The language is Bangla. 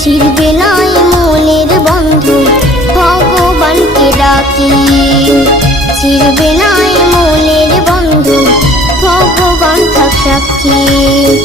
ছিড়বে নাই মনের বন্ধন, ভগবানকে ডাকি। ছিড়বে নাই মনের বন্ধন, ভগবান থাক সাক্ষী।